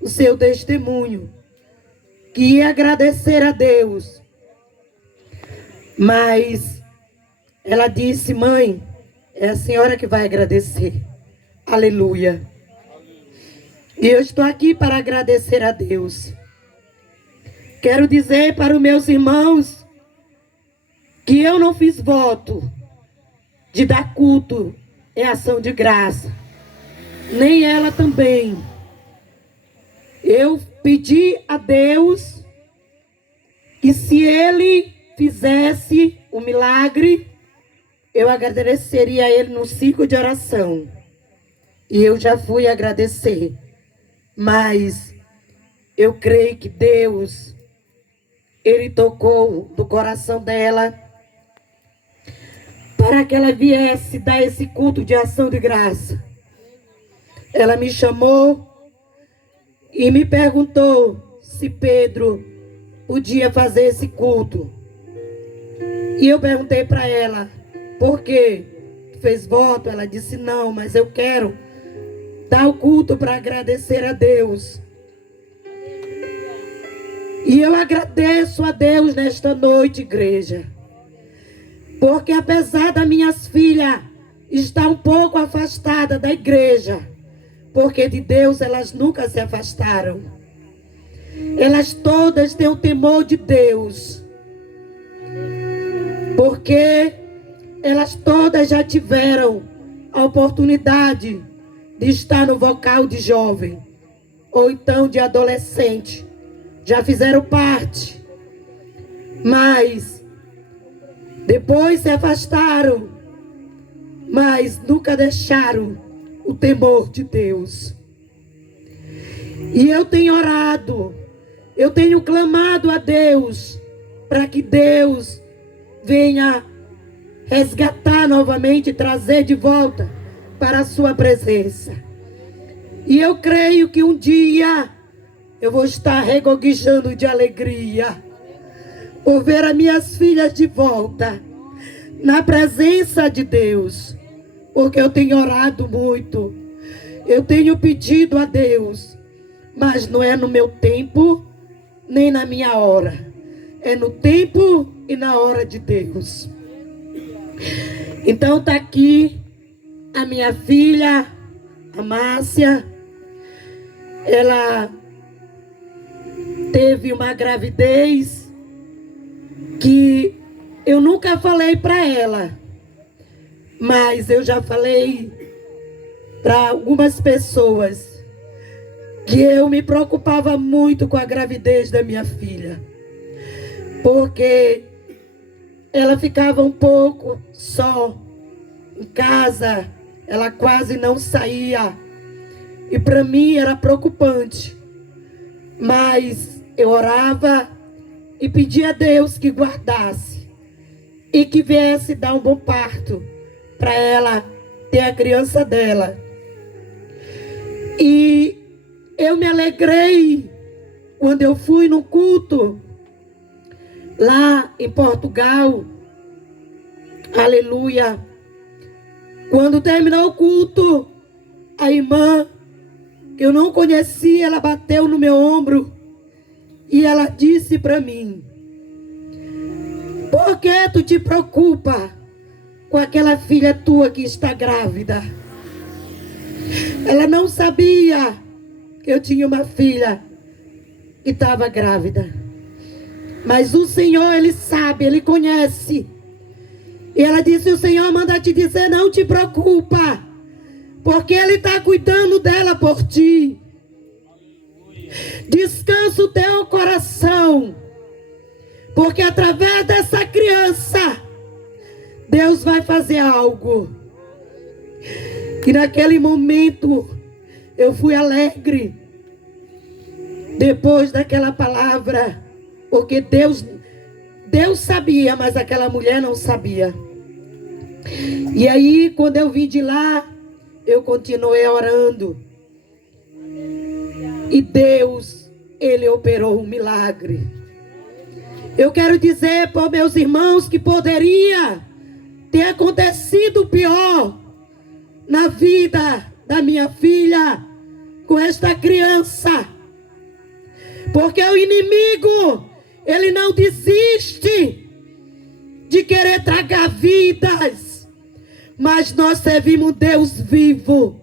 o seu testemunho, que ia agradecer a Deus. Mas ela disse: mãe, é a senhora que vai agradecer. Aleluia. E eu estou aqui para agradecer a Deus. Quero dizer para os meus irmãos que eu não fiz voto de dar culto em ação de graça. Nem ela também. Eu pedi a Deus que se Ele fizesse o milagre, eu agradeceria a Ele no ciclo de oração. E eu já fui agradecer. Mas eu creio que Deus, Ele tocou do coração dela para que ela viesse dar esse culto de ação de graça. Ela me chamou e me perguntou se Pedro podia fazer esse culto. E eu perguntei para ela, por quê? Fez voto? Ela disse, não, mas eu quero dar o culto para agradecer a Deus. E eu agradeço a Deus nesta noite, igreja. Porque apesar das minhas filhas estar um pouco afastadas da igreja, porque de Deus elas nunca se afastaram. Elas todas têm o temor de Deus. Porque elas todas já tiveram a oportunidade de estar no vocal de jovem, ou então de adolescente. Já fizeram parte. Mas depois se afastaram, mas nunca deixaram o temor de Deus. E eu tenho orado, eu tenho clamado a Deus, para que Deus venha resgatar novamente, trazer de volta para a sua presença. E eu creio que um dia eu vou estar regocijando de alegria por ver as minhas filhas de volta na presença de Deus. Porque eu tenho orado muito, eu tenho pedido a Deus, mas não é no meu tempo, nem na minha hora. É no tempo e na hora de Deus. Então está aqui a minha filha, a Márcia. Ela teve uma gravidez que eu nunca falei para ela. Mas eu já falei para algumas pessoas que eu me preocupava muito com a gravidez da minha filha. Porque ela ficava um pouco só em casa, ela quase não saía. E para mim era preocupante. Mas eu orava e pedia a Deus que guardasse e que viesse dar um bom parto para ela ter a criança dela. E eu me alegrei quando eu fui no culto lá em Portugal. Aleluia. Quando terminou o culto, a irmã que eu não conhecia, ela bateu no meu ombro e ela disse para mim: por que tu te preocupa com aquela filha tua que está grávida? Ela não sabia que eu tinha uma filha que estava grávida. Mas o Senhor, Ele sabe, Ele conhece. E ela disse, o Senhor manda te dizer, não te preocupa, porque Ele está cuidando dela por ti. Descansa o teu coração, porque através dessa criança, Deus vai fazer algo. E naquele momento, eu fui alegre. Depois daquela palavra. Porque Deus sabia, mas aquela mulher não sabia. E aí, quando eu vim de lá, eu continuei orando. E Deus, Ele operou um milagre. Eu quero dizer para meus irmãos que poderia ter acontecido pior na vida da minha filha, com esta criança. Porque o inimigo, ele não desiste de querer tragar vidas. Mas nós servimos um Deus vivo,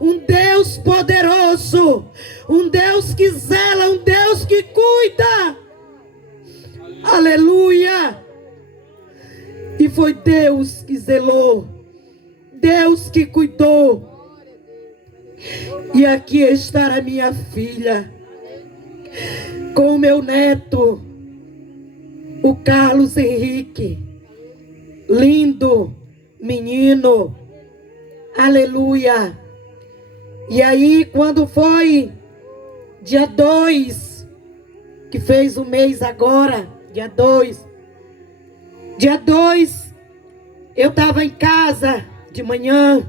um Deus poderoso, um Deus que zela, um Deus que cuida. Aleluia! E foi Deus que zelou, Deus que cuidou. E aqui está a minha filha, com o meu neto, o Carlos Henrique, lindo menino, aleluia. E aí, quando foi dia 2, que fez um mês agora, dia 2, eu estava em casa de manhã,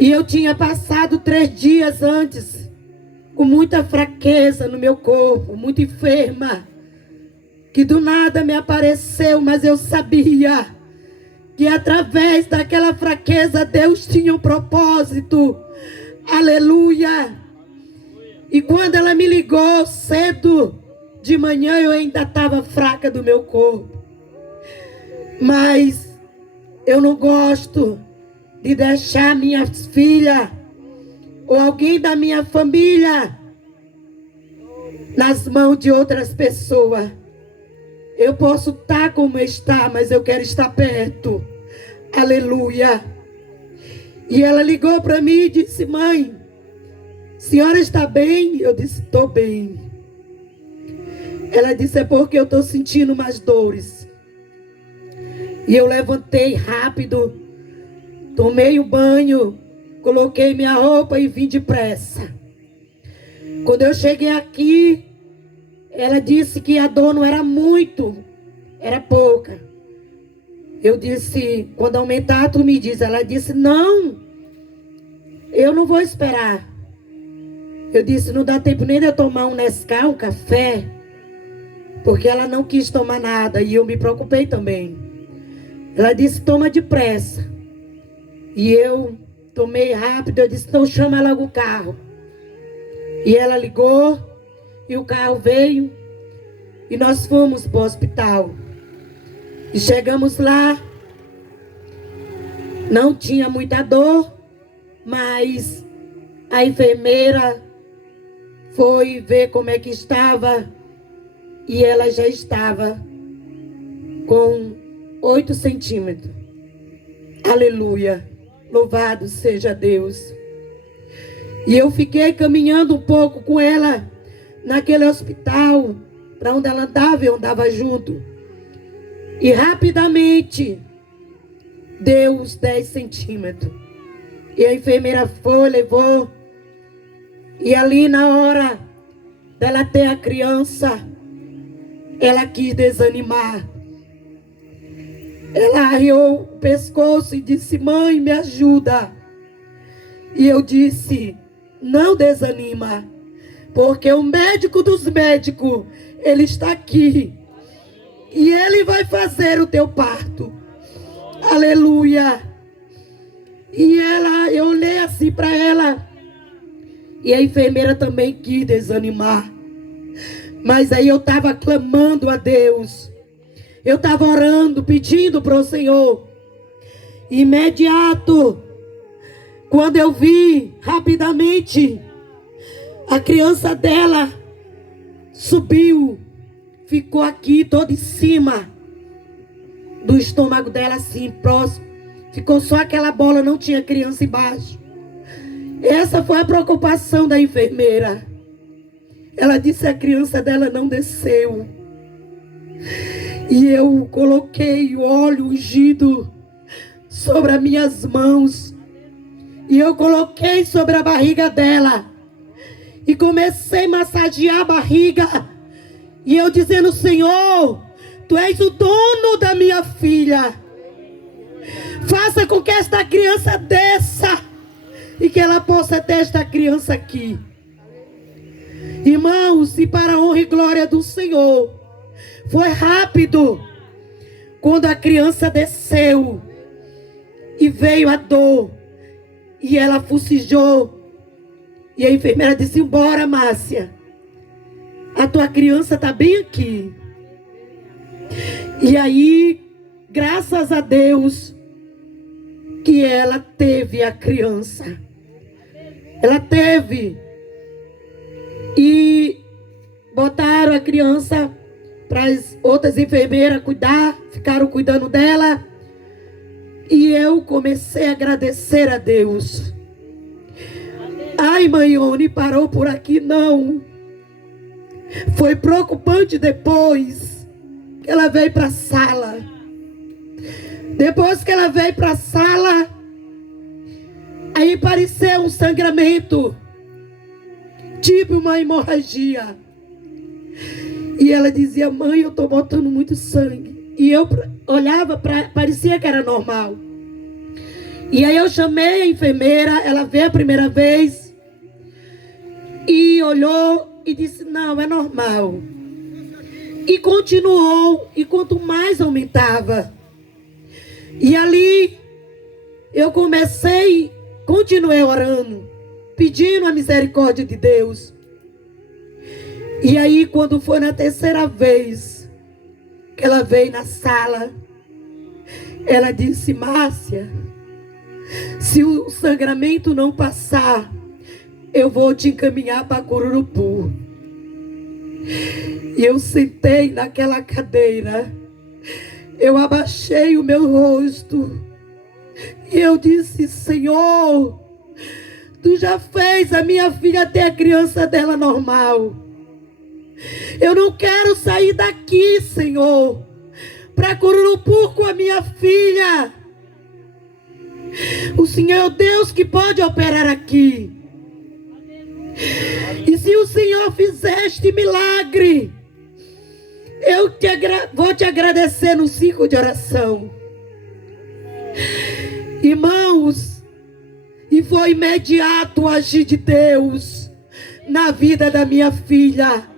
e eu tinha passado 3 dias antes, com muita fraqueza no meu corpo, muito enferma, que do nada me apareceu, mas eu sabia que através daquela fraqueza Deus tinha um propósito. Aleluia! E quando ela me ligou cedo de manhã, eu ainda estava fraca do meu corpo. Mas eu não gosto de deixar minha filha ou alguém da minha família nas mãos de outras pessoas. Eu posso estar como está, mas eu quero estar perto. Aleluia. E ela ligou para mim e disse: mãe, a senhora está bem? Eu disse: estou bem. Ela disse: é porque eu estou sentindo umas dores. E eu levantei rápido, tomei o banho, coloquei minha roupa e vim depressa. Quando eu cheguei aqui, ela disse que a dor não era muito, era pouca. Eu disse: quando aumentar, tu me diz. Ela disse: não, eu não vou esperar. Eu disse: não dá tempo nem de eu tomar um Nescau, um café, porque ela não quis tomar nada e eu me preocupei também. Ela disse: toma depressa. E eu tomei rápido. Eu disse: então chama logo o carro. E ela ligou e o carro veio e nós fomos para o hospital. E chegamos lá, não tinha muita dor, mas a enfermeira foi ver como é que estava e ela já estava com 8 centímetros. Aleluia, louvado seja Deus. E eu fiquei caminhando um pouco com ela naquele hospital, para onde ela andava, eu andava junto. E rapidamente deu os 10 centímetros. E a enfermeira foi, levou. E ali na hora dela ter a criança, ela quis desanimar. Ela arriou o pescoço e disse: mãe, me ajuda. E eu disse: não desanima, porque o médico dos médicos, ele está aqui. E ele vai fazer o teu parto. Aleluia. E eu olhei assim para ela. E a enfermeira também quis desanimar. Mas aí eu estava clamando a Deus. Eu estava orando, pedindo para o Senhor. Imediato, quando eu vi rapidamente, a criança dela subiu. Ficou aqui, toda em cima do estômago dela, assim, próximo. Ficou só aquela bola, não tinha criança embaixo. Essa foi a preocupação da enfermeira. Ela disse: a criança dela não desceu. E eu coloquei o óleo ungido sobre as minhas mãos. E eu coloquei sobre a barriga dela. E comecei a massagear a barriga. E eu dizendo: Senhor, Tu és o dono da minha filha. Faça com que esta criança desça. E que ela possa ter esta criança aqui. Irmãos, e para a honra e glória do Senhor, foi rápido. Quando a criança desceu e veio a dor, e ela fucejou E a enfermeira disse: embora, Márcia, a tua criança está bem aqui. E aí, graças a Deus, que ela teve a criança. Ela teve. E botaram a criança para as outras enfermeiras cuidar, ficaram cuidando dela. E eu comecei a agradecer a Deus. Ai, Maione, parou por aqui? Não. Foi preocupante depois que ela veio para a sala. Depois que ela veio para a sala, aí apareceu um sangramento, tipo uma hemorragia. E ela dizia: mãe, eu estou botando muito sangue. E eu olhava, parecia que era normal. E aí eu chamei a enfermeira, ela veio a primeira vez e olhou e disse: não, é normal. E continuou, e quanto mais aumentava. E ali eu continuei orando, pedindo a misericórdia de Deus. E aí, quando foi na terceira vez que ela veio na sala, ela disse: Márcia, se o sangramento não passar, eu vou te encaminhar para Cururupu. E eu sentei naquela cadeira, eu abaixei o meu rosto e eu disse: Senhor, tu já fez a minha filha ter a criança dela normal. Eu não quero sair daqui, Senhor, para Cururupu com a minha filha. O Senhor é o Deus que pode operar aqui. E se o Senhor fizer este milagre, eu vou te agradecer no ciclo de oração. Irmãos, e foi imediato o agir de Deus na vida da minha filha.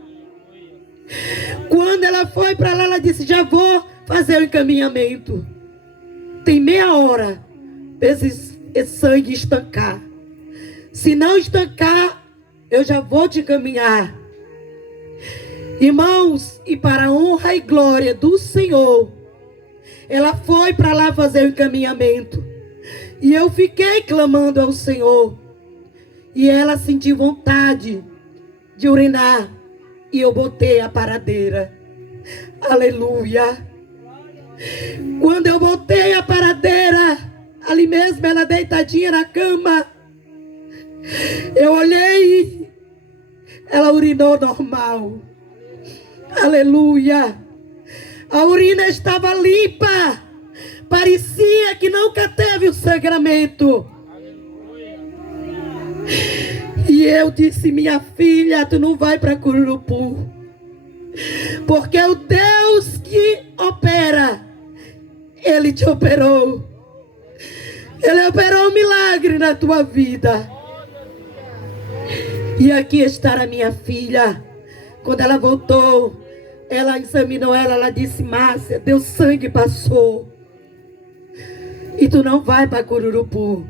Quando ela foi para lá, ela disse: já vou fazer o encaminhamento. Tem meia hora para esse sangue estancar. Se não estancar, eu já vou te encaminhar. Irmãos, e para a honra e glória do Senhor, ela foi para lá fazer o encaminhamento. E eu fiquei clamando ao Senhor. E ela sentiu vontade de urinar. E eu botei a paradeira. Aleluia. Quando eu botei a paradeira, ali mesmo ela deitadinha na cama, eu olhei, ela urinou normal. Aleluia. A urina estava limpa. Parecia que nunca teve o sangramento. E eu disse: minha filha, tu não vai para Cururupu, porque o Deus que opera, Ele te operou. Ele operou um milagre na tua vida. E aqui está a minha filha. Quando ela voltou, ela examinou ela disse: Márcia, teu sangue passou. E tu não vai para Cururupu.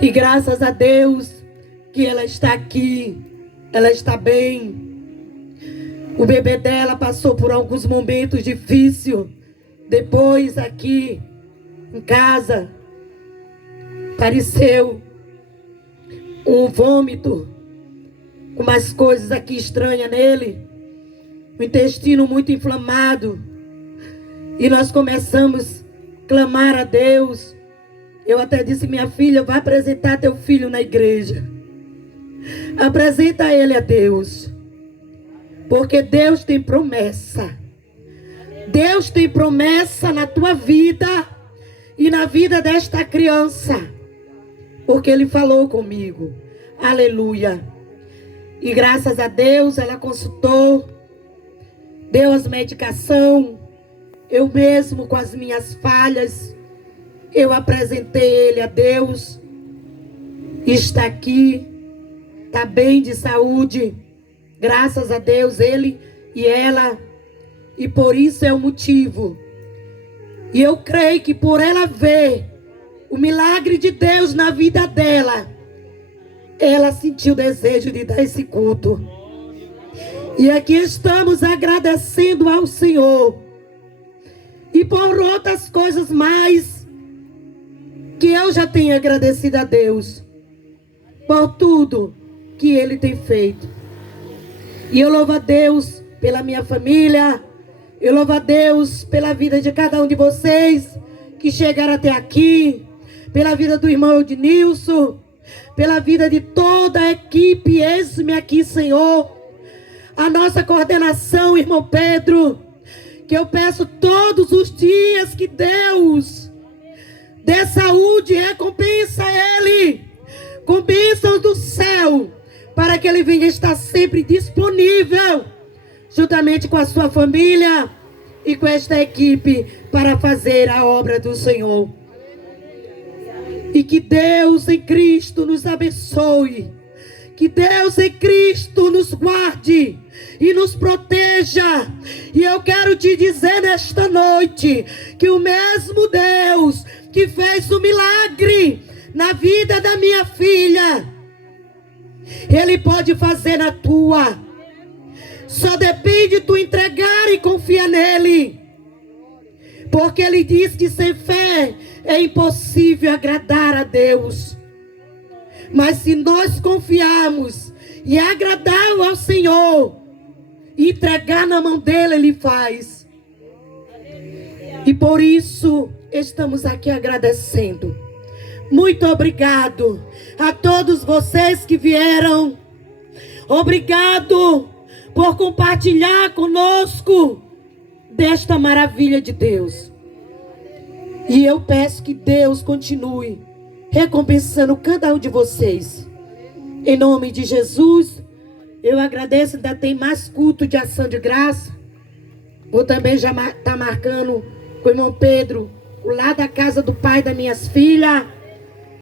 E graças a Deus que ela está aqui. Ela está bem. O bebê dela passou por alguns momentos difíceis. Depois aqui em casa apareceu um vômito, com umas coisas aqui estranhas nele, o intestino muito inflamado. E nós começamos a clamar a Deus. Eu até disse: minha filha, vai apresentar teu filho na igreja. Apresenta ele a Deus. Porque Deus tem promessa. Deus tem promessa na tua vida e na vida desta criança. Porque Ele falou comigo. Aleluia. E graças a Deus ela consultou, deu as medicações. Eu mesmo, com as minhas falhas, eu apresentei ele a Deus. Está aqui, está bem de saúde. Graças a Deus, ele e ela. E por isso é o motivo. E eu creio que por ela ver o milagre de Deus na vida dela, ela sentiu o desejo de dar esse culto. E aqui estamos agradecendo ao Senhor. E por outras coisas mais, que eu já tenho agradecido a Deus. Por tudo que Ele tem feito. E eu louvo a Deus pela minha família. Eu louvo a Deus pela vida de cada um de vocês que chegaram até aqui. Pela vida do irmão Ednilson. Pela vida de toda a equipe. Eis-me aqui, Senhor. A nossa coordenação, irmão Pedro. Que eu peço todos os dias que Deus dê saúde e recompensa a Ele. Com bênçãos do céu. Para que Ele venha estar sempre disponível. Juntamente com a sua família. E com esta equipe. Para fazer a obra do Senhor. E que Deus em Cristo nos abençoe. Que Deus em Cristo nos guarde e nos proteja. E eu quero te dizer nesta noite que o mesmo Deus que fez o milagre na vida da minha filha, Ele pode fazer na tua. Só depende tu entregar e confiar nele. Porque Ele diz que sem fé é impossível agradar a Deus. Mas se nós confiarmos e agradar ao Senhor, entregar na mão dele, Ele faz. E por isso estamos aqui agradecendo. Muito obrigado a todos vocês que vieram. Obrigado por compartilhar conosco desta maravilha de Deus. E eu peço que Deus continue recompensando cada um de vocês. Em nome de Jesus, eu agradeço. Ainda tem mais culto de ação de graça. Vou também já estar marcando com o irmão Pedro, lá da casa do pai das minhas filhas.